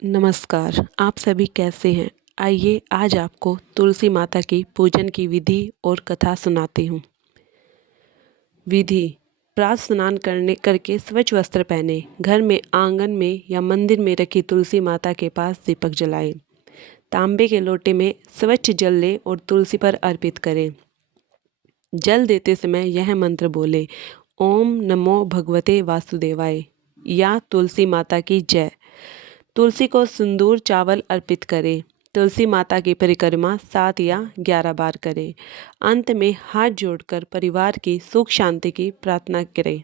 नमस्कार, आप सभी कैसे हैं? आइए आज आपको तुलसी माता की पूजन की विधि और कथा सुनाती हूँ। विधि: प्रातः स्नान करके स्वच्छ वस्त्र पहने, घर में, आंगन में या मंदिर में रखी तुलसी माता के पास दीपक जलाएं। तांबे के लोटे में स्वच्छ जल लें और तुलसी पर अर्पित करें। जल देते समय यह मंत्र बोले: ओम नमो भगवते वासुदेवाय या तुलसी माता की जय। तुलसी को सिंदूर चावल अर्पित करें। तुलसी माता की परिक्रमा 7 या 11 बार करें। अंत में हाथ जोड़कर परिवार की सुख शांति की प्रार्थना करें।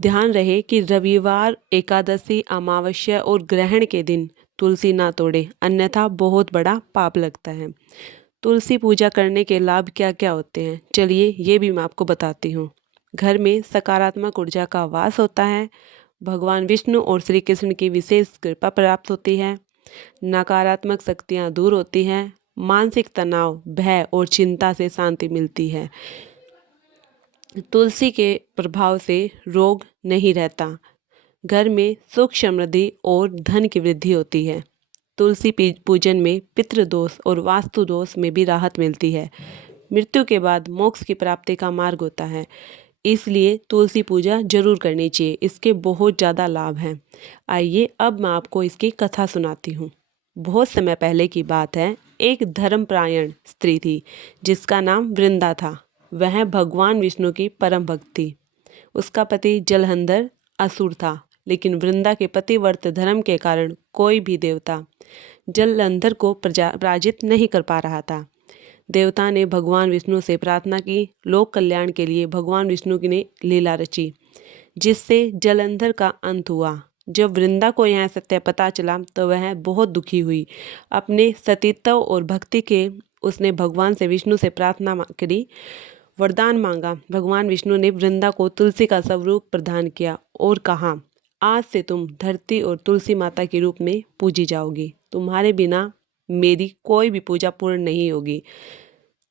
ध्यान रहे कि रविवार, एकादशी, अमावस्या और ग्रहण के दिन तुलसी ना तोड़े, अन्यथा बहुत बड़ा पाप लगता है। तुलसी पूजा करने के लाभ क्या क्या होते हैं, चलिए ये भी मैं आपको बताती हूँ। घर में सकारात्मक ऊर्जा का वास होता है। भगवान विष्णु और श्री कृष्ण की विशेष कृपा प्राप्त होती है। नकारात्मक शक्तियाँ दूर होती हैं। मानसिक तनाव, भय और चिंता से शांति मिलती है। तुलसी के प्रभाव से रोग नहीं रहता। घर में सुख, समृद्धि और धन की वृद्धि होती है। तुलसी पूजन में पितृदोष और वास्तु दोष में भी राहत मिलती है। मृत्यु के बाद मोक्ष की प्राप्ति का मार्ग होता है, इसलिए तुलसी पूजा जरूर करनी चाहिए। इसके बहुत ज़्यादा लाभ हैं। आइए अब मैं आपको इसकी कथा सुनाती हूँ। बहुत समय पहले की बात है। एक धर्मपरायण स्त्री थी जिसका नाम वृंदा था। वह भगवान विष्णु की परम भक्त थी। उसका पति जलंधर असुर था, लेकिन वृंदा के पतिव्रत धर्म के कारण कोई भी देवता जलंधर को पराजित नहीं कर पा रहा था। देवता ने भगवान विष्णु से प्रार्थना की। लोक कल्याण के लिए भगवान विष्णु की ने लीला रची, जिससे जलंधर का अंत हुआ। जब वृंदा को यह सत्य पता चला तो वह बहुत दुखी हुई। अपने सतीत्व और भक्ति के उसने भगवान से विष्णु से प्रार्थना करी, वरदान मांगा। भगवान विष्णु ने वृंदा को तुलसी का स्वरूप प्रदान किया और कहा, आज से तुम धरती और तुलसी माता के रूप में पूजी जाओगी। तुम्हारे बिना मेरी कोई भी पूजा पूर्ण नहीं होगी।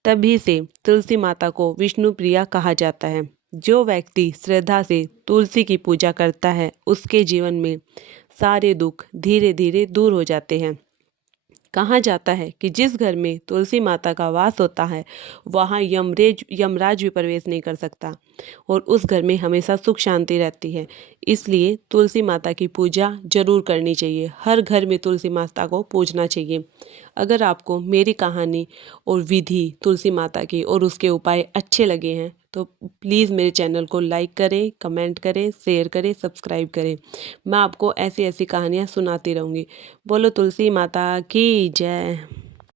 तभी से तुलसी माता को विष्णु प्रिया कहा जाता है। जो व्यक्ति श्रद्धा से तुलसी की पूजा करता है, उसके जीवन में सारे दुख धीरे धीरे दूर हो जाते हैं। कहा जाता है कि जिस घर में तुलसी माता का वास होता है, वहाँ यमराज भी प्रवेश नहीं कर सकता और उस घर में हमेशा सुख शांति रहती है। इसलिए तुलसी माता की पूजा जरूर करनी चाहिए। हर घर में तुलसी माता को पूजना चाहिए। अगर आपको मेरी कहानी और विधि तुलसी माता की और उसके उपाय अच्छे लगे हैं तो प्लीज़ मेरे चैनल को लाइक करें, कमेंट करें, शेयर करें, सब्सक्राइब करें। मैं आपको ऐसी ऐसी कहानियाँ सुनाती रहूँगी। बोलो तुलसी माता की जय।